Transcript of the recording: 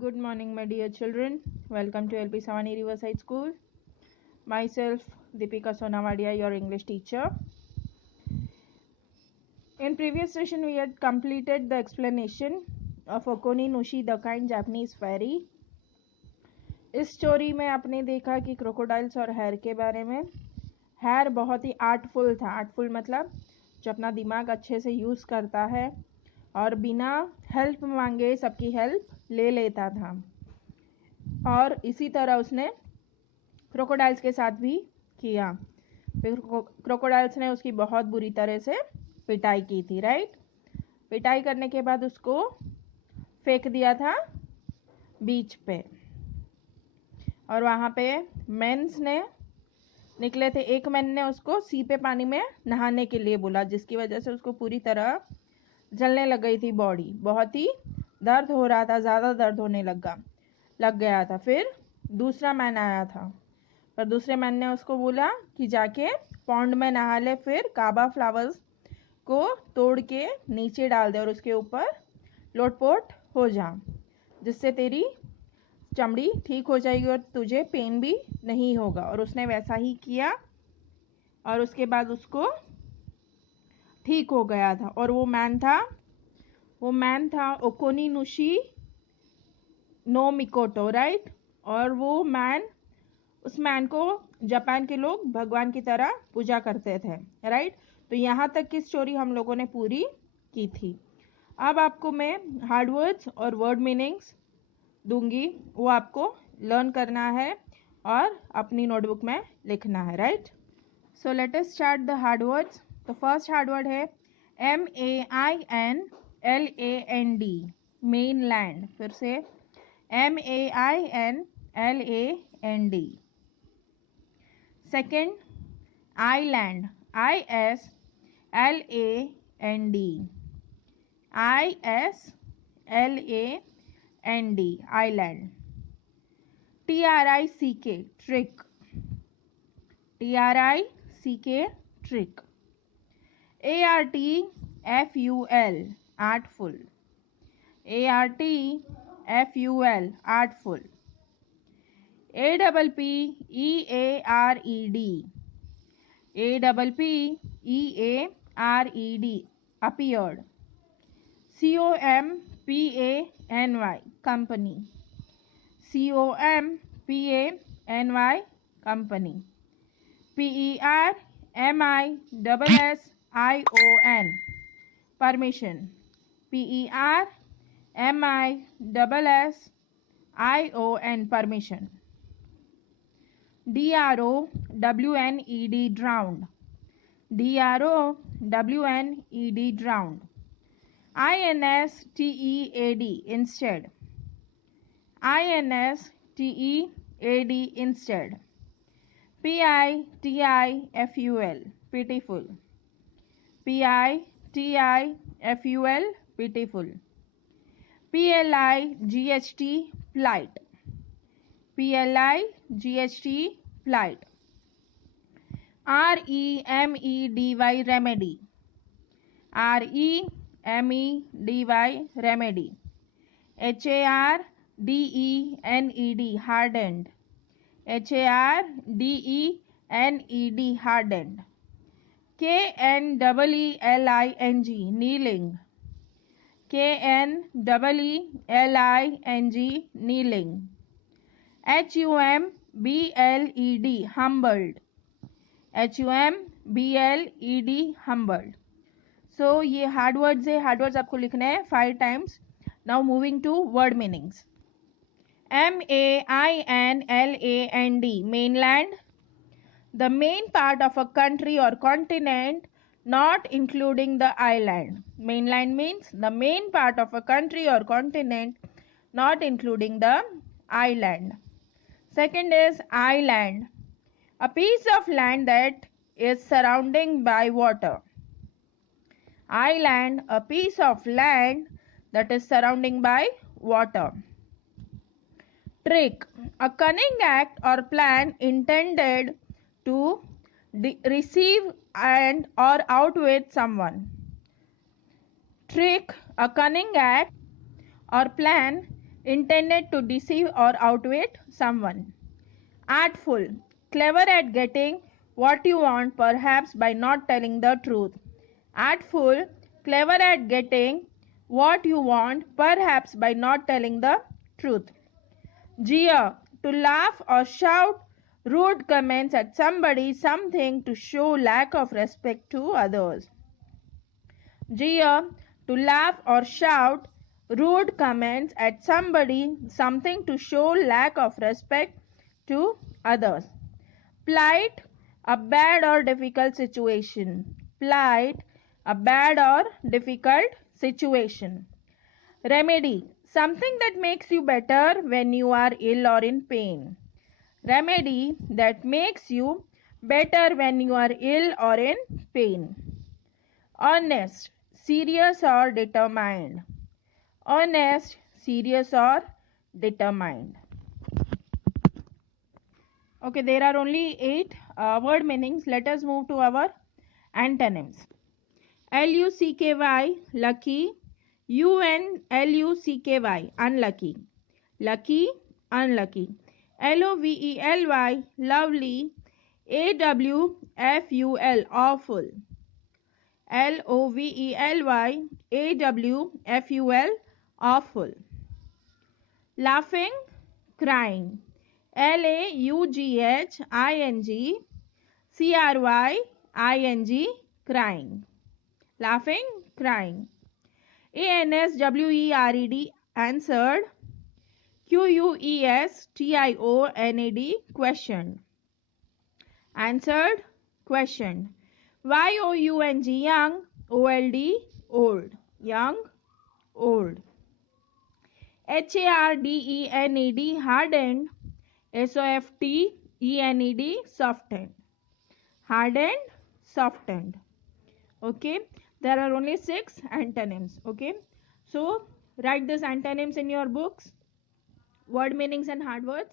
Good morning, my dear children. Welcome to LP Savani Riverside School. Myself, Deepika Sonavadia, your English teacher. In previous session, we had completed the explanation of Okoni Nushi, the kind Japanese fairy. इस story में आपने देखा कि crocodiles और hair के बारे में. Hair बहुत ही आर्टफुल था. आर्टफुल मतलब जो अपना दिमाग अच्छे से यूज़ करता है और बिना हेल्प मांगे सबकी हेल्प ले लेता था. और इसी तरह उसने क्रोकोडाइल्स के साथ भी किया. फिर क्रोकोडाइल्स ने उसकी बहुत बुरी तरह से पिटाई की थी. राइट. पिटाई करने के बाद उसको फेंक दिया था बीच पे. और वहाँ पे मेंस ने निकले थे. एक मैन ने उसको सी पे पानी में नहाने के लिए बोला, जिसकी वजह से उसको पूरी तरह जलने लग गई थी बॉडी. बहुत ही दर्द हो रहा था. ज़्यादा दर्द होने लग गया था. फिर दूसरा मैन आया था, पर दूसरे मैन ने उसको बोला कि जाके पॉन्ड में नहा ले, फिर काबा फ्लावर्स को तोड़ के नीचे डाल दे और उसके ऊपर लोटपोट हो जा, जिससे तेरी चमड़ी ठीक हो जाएगी और तुझे पेन भी नहीं होगा. और उसने वैसा ही किया और उसके बाद उसको ठीक हो गया था. और वो मैन था ओकोनी नुशी नो मिकोटो. राइट. और वो उस मैन को जापान के लोग भगवान की तरह पूजा करते थे. राइट. तो यहाँ तक की स्टोरी हम लोगों ने पूरी की थी. अब आपको मैं हार्ड वर्ड्स और वर्ड मीनिंग्स दूंगी, वो आपको लर्न करना है और अपनी नोटबुक में लिखना है. Right. So let us start the hard words. तो फर्स्ट हार्ड वर्ड है MAINLAND. मेनलैंड. फिर से MAINLAND. Second island. ISLAND. ISLAND. Island. TRICK. Trick. TRICK. Trick. ARTFUL. Artful. ARTFUL. Artful. APPEARED. APPEARED. appeared. COMPANY. company. COMPANY. company. PERMISSION. permission. PERMISSION. permission. DROWNED. drowned. DROWNED. drowned. INSTEAD. instead. INSTEAD. instead. PITIFUL. pitiful. PITIFUL. pitiful. PLIGHT. plight. PLIGHT. plight. REMEDY. remedy. REMEDY. remedy. HARDENED. hardened. HARDENED. hardened. KNEELING. kneeling. KNEELING. kneeling. HUMBLED. humbled. HUMBLED. humbled. So ये hard words है. Hard words आपको लिखने हैं 5 times. Now moving to word meanings. MAINLAND. mainland. The main part of a country or continent, not including the island. Mainland means the main part of a country or continent, not including the island. Second is island. A piece of land that is surrounding by water. Island, a piece of land that is surrounding by water. Trick, a cunning act or plan intended to receive and or outwit someone. Trick, a cunning act or plan intended to deceive or outwit someone. Artful, clever at getting what you want, perhaps by not telling the truth. Artful, clever at getting what you want, perhaps by not telling the truth. Jeer, to laugh or shout rude comments at somebody, something to show lack of respect to others. Jeer, to laugh or shout rude comments at somebody, something to show lack of respect to others. Plight, a bad or difficult situation. Plight, a bad or difficult situation. Remedy, something that makes you better when you are ill or in pain. Remedy that makes you better when you are ill or in pain. Honest, serious or determined. Honest, serious or determined. Okay, there are only 8 word meanings. Let us move to our antonyms. Lucky, lucky. Unlucky, unlucky. Lucky, unlucky. Lovely, lovely. Awful, awful. Lovely, awful. Laughing, crying. Lauging, crying. Laughing, crying. Answered, answered. Questioned, questioned. Answered, questioned. Young, old, old. Young, old. Hardened, hardened. Softened. Hardened, softened. Okay, there are only 6 antonyms. Okay, so write these antonyms in your books, word meanings and hard words.